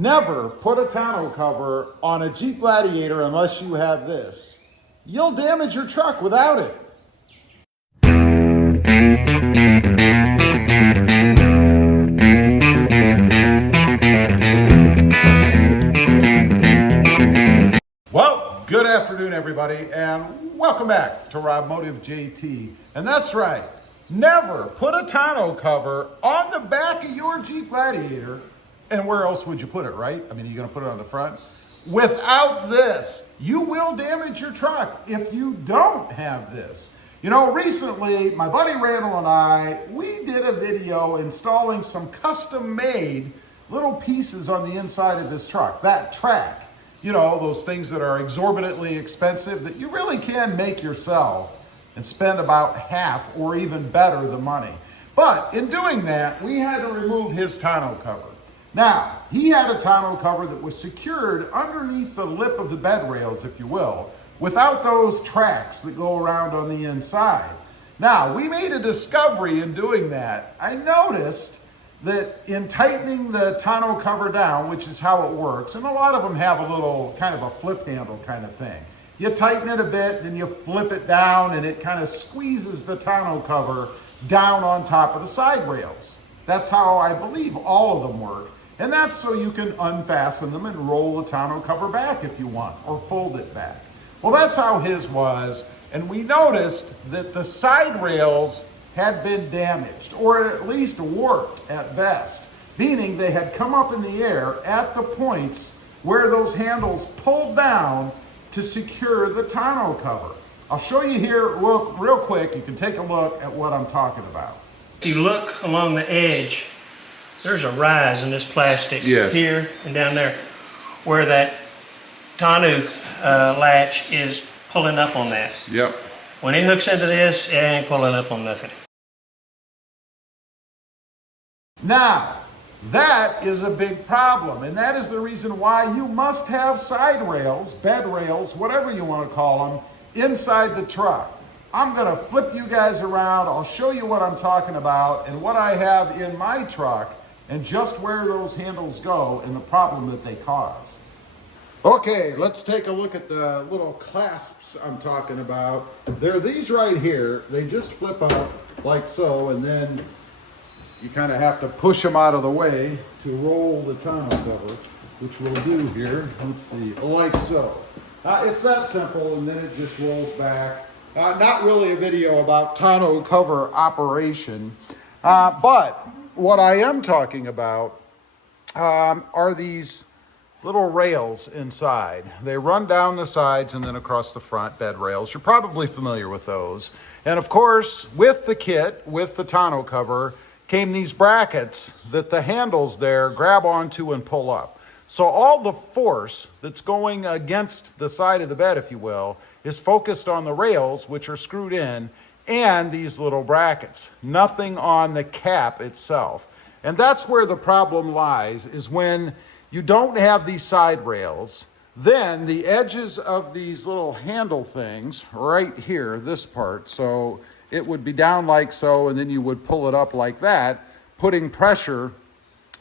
Never put a tonneau cover on a Jeep Gladiator unless you have this. You'll damage your truck without it. Well, good afternoon everybody, and welcome back to Robmotive JT. And that's right, never put a tonneau cover on the back of your Jeep Gladiator. And where else would you put it, right? I mean, you're gonna put it on the front? Without this, you will damage your truck if you don't have this. You know, recently, my buddy Randall and I, we did a video installing some custom-made little pieces on the inside of this truck, that track. You know, those things that are exorbitantly expensive that you really can make yourself and spend about half or even better the money. But in doing that, we had to remove his tonneau cover. Now, he had a tonneau cover that was secured underneath the lip of the bed rails, if you will, without those tracks that go around on the inside. Now, we made a discovery in doing that. I noticed that in tightening the tonneau cover down, which is how it works, and a lot of them have a little kind of a flip handle kind of thing. You tighten it a bit, then you flip it down, and it kind of squeezes the tonneau cover down on top of the side rails. That's how I believe all of them work. And that's so you can unfasten them and roll the tonneau cover back if you want, or fold it back. Well, that's how his was, and we noticed that the side rails had been damaged, or at least warped at best, meaning they had come up in the air at the points where those handles pulled down to secure the tonneau cover. I'll show you here real quick. You can take a look at what I'm talking about. If you look along the edge, there's a rise in this plastic here and down there where that tonneau latch is pulling up on that. Yep. When it hooks into this, it ain't pulling up on nothing. Now, that is a big problem, and that is the reason why you must have side rails, bed rails, whatever you want to call them, inside the truck. I'm gonna flip you guys around. I'll show you what I'm talking about and what I have in my truck and just where those handles go and the problem that they cause. Okay, let's take a look at the little clasps I'm talking about. They're these right here. They just flip up like so, and then you kind of have to push them out of the way to roll the tonneau cover, which we'll do here. Let's see, like so. It's that simple, and then it just rolls back. Not really a video about tonneau cover operation, but what I am talking about are these little rails inside. They run down the sides and then across the front, bed rails. You're probably familiar with those. And of course, with the kit, with the tonneau cover, came these brackets that the handles there grab onto and pull up. So all the force that's going against the side of the bed, if you will, is focused on the rails, which are screwed in, and these little brackets, nothing on the cap itself. And that's where the problem lies, is when you don't have these side rails, then the edges of these little handle things right here, this part, so it would be down like so, and then you would pull it up like that, putting pressure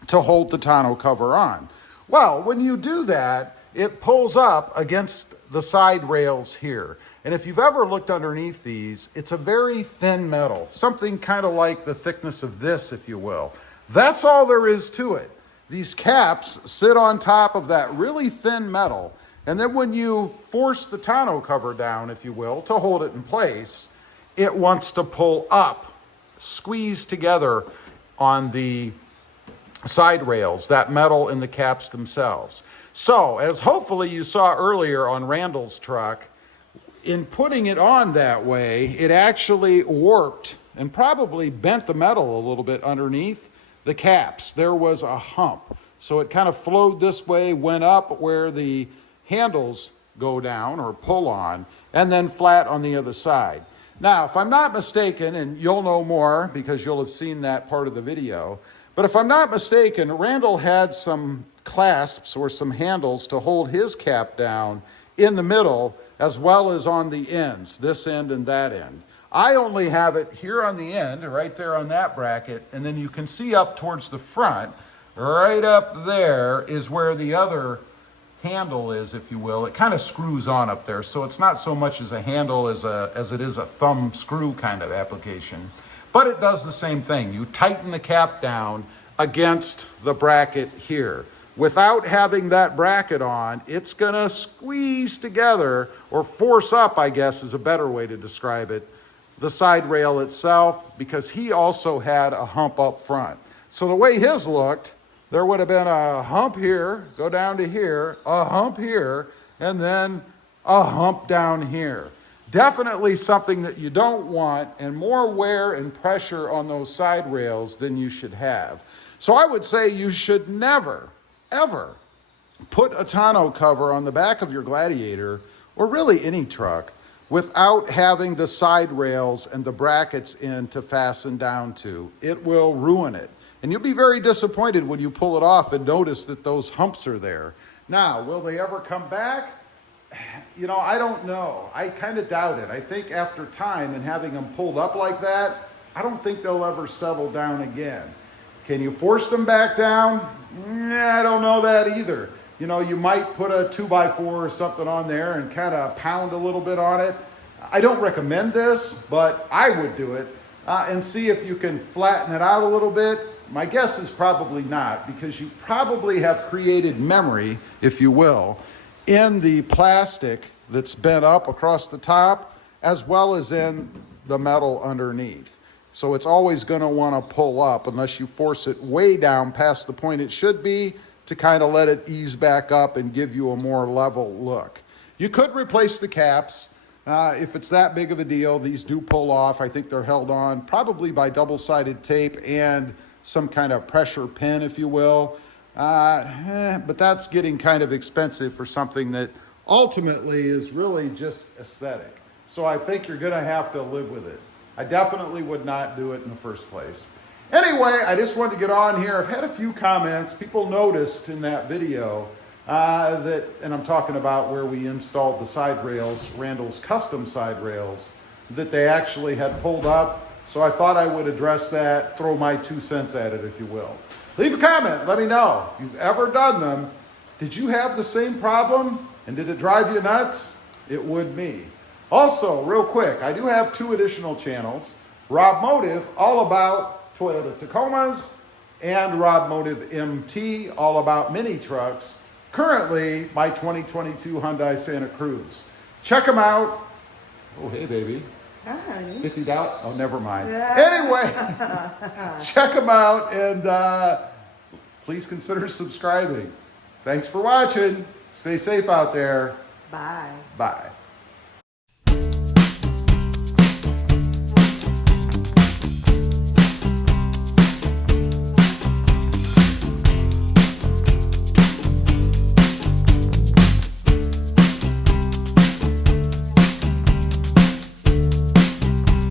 to hold the tonneau cover on. Well, when you do that, it pulls up against the side rails here. And if you've ever looked underneath these, it's a very thin metal, something kind of like the thickness of this, if you will. That's all there is to it. These caps sit on top of that really thin metal, and then when you force the tonneau cover down, if you will, to hold it in place, it wants to pull up, squeeze together on the side rails, that metal in the caps themselves. So, as hopefully you saw earlier on Randall's truck, in putting it on that way, it actually warped and probably bent the metal a little bit underneath the caps. There was a hump. So it kind of flowed this way, went up where the handles go down or pull on, and then flat on the other side. Now, if I'm not mistaken, and you'll know more because you'll have seen that part of the video, but if I'm not mistaken, Randall had some clasps or some handles to hold his cap down in the middle as well as on the ends, this end and that end. I only have it here on the end, right there on that bracket, and then you can see up towards the front right up there is where the other handle is, if you will. It kind of screws on up there, so it's not so much as a handle as it is a thumb screw kind of application. But it does the same thing. You tighten the cap down against the bracket here. Without having that bracket on, it's gonna squeeze together, or force up, I guess is a better way to describe it, the side rail itself, because he also had a hump up front. So the way his looked, there would have been a hump here, go down to here, a hump here, and then a hump down here. Definitely something that you don't want, and more wear and pressure on those side rails than you should have. So I would say you should never, ever put a tonneau cover on the back of your Gladiator, or really any truck, without having the side rails and the brackets in to fasten down to. It will ruin it. And you'll be very disappointed when you pull it off and notice that those humps are there. Now, will they ever come back? You know, I don't know. I kind of doubt it. I think after time and having them pulled up like that, I don't think they'll ever settle down again. Can you force them back down? I don't know that either. You know, you might put a 2x4 or something on there and kind of pound a little bit on it. I don't recommend this, but I would do it and see if you can flatten it out a little bit. My guess is probably not, because you probably have created memory, if you will, in the plastic that's bent up across the top, as well as in the metal underneath. So it's always going to want to pull up unless you force it way down past the point it should be to kind of let it ease back up and give you a more level look. You could replace the caps. If it's that big of a deal, these do pull off. I think they're held on probably by double-sided tape and some kind of pressure pin, if you will. But that's getting kind of expensive for something that ultimately is really just aesthetic. So I think you're going to have to live with it. I definitely would not do it in the first place. Anyway, I just wanted to get on here. I've had a few comments. People noticed in that video and I'm talking about where we installed the side rails, Randall's custom side rails, that they actually had pulled up. So I thought I would address that, throw my 2 cents at it, if you will. Leave a comment, let me know. If you've ever done them, did you have the same problem? And did it drive you nuts? It would me. Also, real quick, I do have 2 additional channels. Rob Motive, all about Toyota Tacomas, and Rob Motive MT, all about mini trucks. Currently, my 2022 Hyundai Santa Cruz. Check them out. Oh, hey, baby. Hi. $50? Oh, never mind. Anyway, check them out, and please consider subscribing. Thanks for watching. Stay safe out there. Bye. Bye.